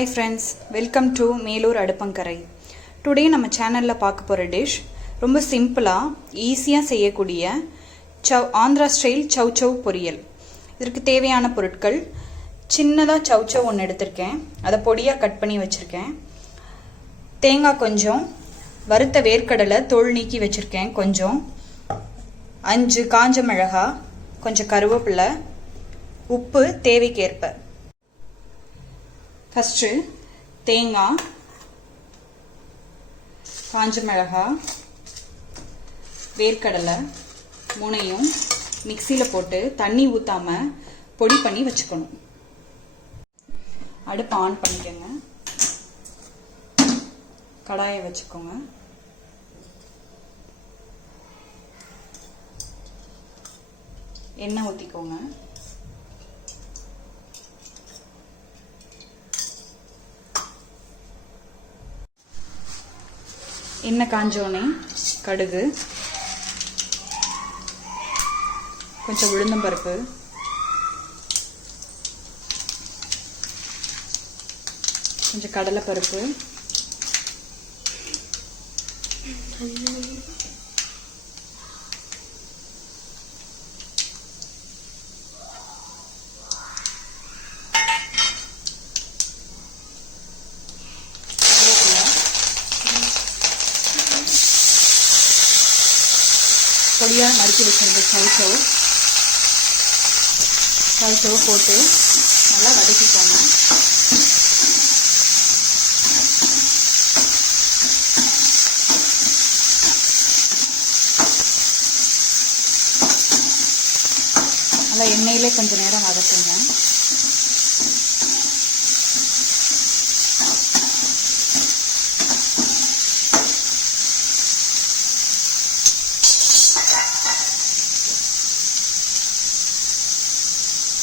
Hi friends, welcome to MELUR ADUPANGARAI. Today நம்ம சேனல்ல பார்க்க போற டிஷ் ரொம்ப சிம்பிளா ஈஸியா செய்யக்கூடிய ஆந்திரா ஸ்டைல் சவ் பொரியல். இதற்கு தேவையான பொருட்கள் சின்னதா சவ் ஒன்று எடுத்திருக்கேன். அதை பொடியா கட் பண்ணி வச்சிருக்கேன். தேங்காய் கொஞ்சம், வறுத்த வேர்க்கடலை தோல் நீக்கி வச்சிருக்கேன் கொஞ்சம், 5 காஞ்ச மிளகாய், கொஞ்சம் கருவேப்பிலை, உப்பு தேவைக்கேற்ப. ஃபர்ஸ்ட் தேங்காய், காஞ்ச மிளகாய், வேர்க்கடலை மூணையும் மிக்சியில் போட்டு தண்ணி ஊற்றாம பொடி பண்ணி வச்சுக்கணும். அடுப்பு ஆன் பண்ணிக்கோங்க. கடாயை வச்சுக்கோங்க. எண்ணெய் ஊற்றிக்கோங்க. எண்ணெய் காஞ்சோடனே கடுகு, கொஞ்சம் உளுந்தம்பருப்பு, கொஞ்சம் கடலைப்பருப்பு, பொடியாக நறுக்கி வச்சிருந்த சவ் போட்டு நல்லா வதக்கிக்கோங்க. நல்லா எண்ணெயிலே கொஞ்சம் நேரம் வதக்குங்க.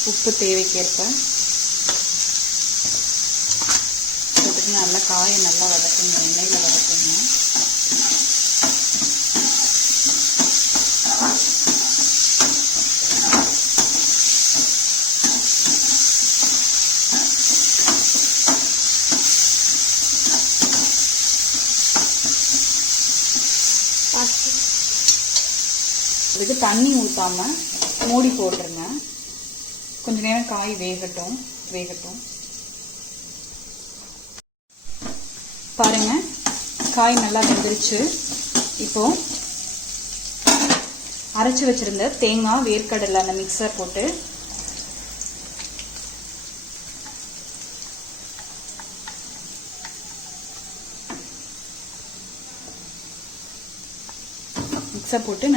உப்பு தேவைக்கேற்ப போட்டுட்டு நல்லா காயை நல்லா வதக்குங்க. எண்ணெயில் வதக்குங்க. இதுக்கு தண்ணி ஊற்றாம மூடி போட்டுருங்க. கொஞ்ச நேரம் காய் வேகட்டும். பாருங்க, காய் நல்லா வெந்துருச்சு. இப்போ அரைச்சு வச்சிருந்த தேங்காய், வேர்க்கடலை அந்த மிக்சர் போட்டு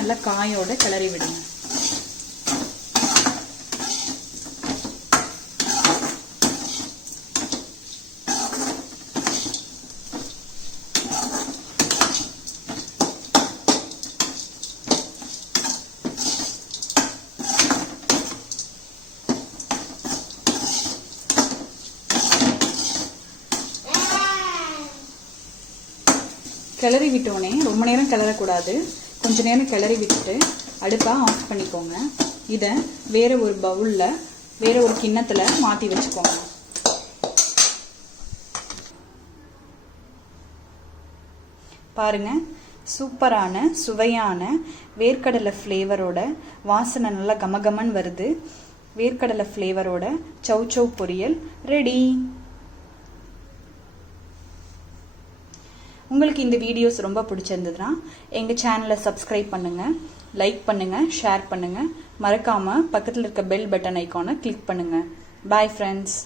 நல்லா காயோட கிளறி விடுங்க. கிளறி விட்டோடனே ரொம்ப நேரம் கிளறக்கூடாது. கொஞ்ச நேரம் கிளறி விட்டுட்டு அடுப்பை ஆஃப் பண்ணிக்கோங்க. இதை வேற ஒரு பவுலில், வேற ஒரு கிண்ணத்தில் மாற்றி வச்சுக்கோங்க. பாருங்க, சூப்பரான சுவையான வேர்க்கடலை ஃப்ளேவரோட வாசனை நல்லா கமகமன்னு வருது. வேர்க்கடலை ஃப்ளேவரோட சவ் பொரியல் ரெடி. உங்களுக்கு இந்த வீடியோஸ் ரொம்ப பிடிச்சிருந்ததுன்னா எங்கள் சேனலை சப்ஸ்கிரைப் பண்ணுங்கள், லைக் பண்ணுங்கள், ஷேர் பண்ணுங்கள். மறக்காமல் பக்கத்தில் இருக்க பெல் பட்டன் ஐக்கானை கிளிக் பண்ணுங்கள். Bye friends.